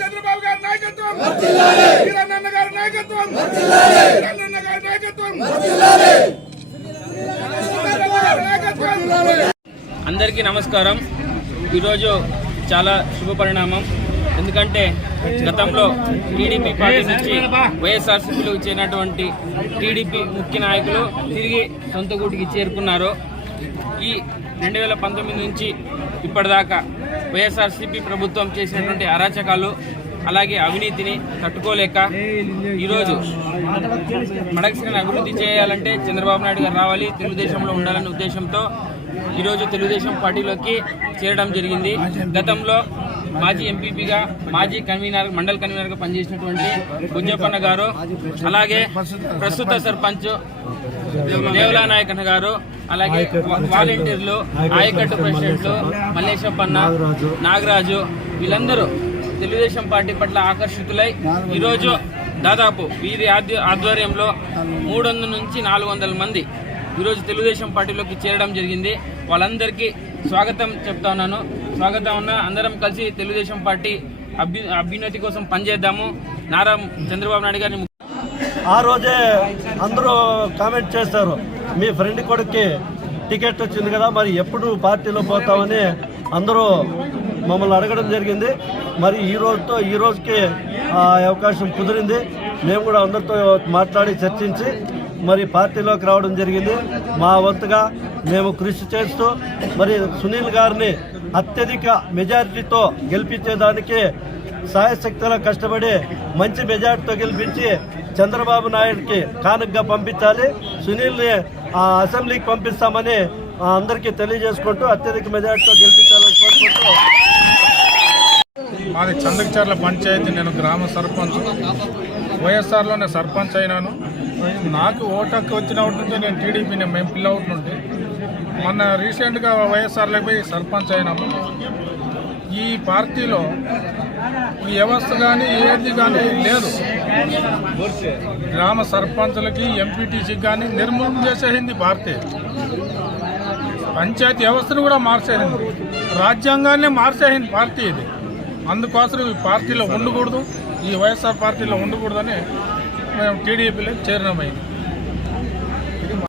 చంద్రబాబు గారి నాయకత్వం! వీరన్న గారి నాయకత్వం! వీరన్న గారి నాయకత్వం! అందరికీ నమస్కారం. ఈరోజు చాలా శుభ పరిణామం. ఎందుకంటే గతంలో టీడీపీ పార్టీ నుంచి వైఎస్ఆర్సీపీలో చేరినటువంటి టీడీపీ ముఖ్య నాయకులు తిరిగి సొంత గూటికి చేరుకున్నారు. ఈ రెండు వేల పంతొమ్మిది నుంచి ఇప్పటిదాకా వైఎస్ఆర్సీపీ ప్రభుత్వం చేసినటువంటి అరాచకాలు అలాగే అవినీతిని తట్టుకోలేక ఈరోజు మడకసిరిని అభివృద్ధి చేయాలంటే చంద్రబాబు నాయుడు గారు రావాలి తెలుగుదేశంలో ఉండాలనే ఉద్దేశంతో ఈరోజు తెలుగుదేశం పార్టీలోకి చేరడం జరిగింది. గతంలో మాజీ ఎంపీపీగా మాజీ కన్వీనర్ మండల్ కన్వీనర్గా పనిచేసినటువంటి గుంజప్పన్న గారు అలాగే ప్రస్తుత సర్పంచ్ దేవలా నాయకన్న గారు అలాగే వాలంటీర్లు ఆయకట్టు ప్రెసిడెంట్లు మల్లేశప్పన్న నాగరాజు వీళ్ళందరూ తెలుగుదేశం పార్టీ పట్ల ఆకర్షితులై ఈరోజు దాదాపు వీరి ఆధ్వ- ఆధ్వర్యంలో మూడు వందల నుంచి నాలుగు వందల మంది ఈరోజు తెలుగుదేశం పార్టీలోకి చేరడం జరిగింది. వాళ్ళందరికీ స్వాగతం చెప్తా ఉన్నాను. స్వాగతం ఉన్న అందరం కలిసి తెలుగుదేశం పార్టీ అభ్యు అభ్యున్నతి కోసం పనిచేద్దాము. నారా చంద్రబాబు నాయుడు గారిని ఆ రోజే అందరూ కామెంట్ చేస్తారు మీ ఫ్రెండ్ కొడుక్కి టికెట్ వచ్చింది కదా మరి ఎప్పుడు పార్టీలో పోతామని అందరూ మమ్మల్ని అడగడం జరిగింది. మరి ఈ రోజుతో ఈ రోజుకి ఆ అవకాశం కుదిరింది. మేము కూడా అందరితో మాట్లాడి చర్చించి మరి పార్టీలోకి రావడం జరిగింది. మా వంతుగా మేము కృషి చేస్తూ మరి సునీల్ గారిని అత్యధిక మెజారిటీతో గెలిపించేదానికి సాయశక్తిలో కష్టపడి మంచి మెజార్టీతో గెలిపించి చంద్రబాబు నాయుడుకి కానుకగా పంపించాలి. సునీల్ని ఆ అసెంబ్లీకి పంపిస్తామని అందరికీ తెలియజేసుకుంటూ అత్యధిక మెజార్టీతో గెలిపించాలని కోరుకుంటూ మాది చందకచర్ల పంచాయతీ. నేను గ్రామ సర్పంచ్. వైఎస్ఆర్లోనే సర్పంచ్ అయినాను. నాకు ఓటు హక్కు వచ్చినప్పటి నుంచి నేను టీడీపీని మేము పిల్లవుట్ మొన్న రీసెంట్గా వైఎస్ఆర్లో పోయి సర్పంచ్ అయినాము ఈ పార్టీలో ఈ వ్యవస్థ కానీ ఏది కానీ లేదు. గ్రామ సర్పంచులకి ఎంపీటీసీకి కానీ నిర్మూలన చేసేసింది పార్టీ పంచాయతీ వ్యవస్థను కూడా మార్చేసింది. రాజ్యాంగాన్ని మార్చేసింది పార్టీ ఇది. అందుకోసం ఈ పార్టీలో ఉండకూడదు. ఈ వైఎస్ఆర్ పార్టీలో ఉండకూడదని మేము టీడీపీలో చేరినమైంది.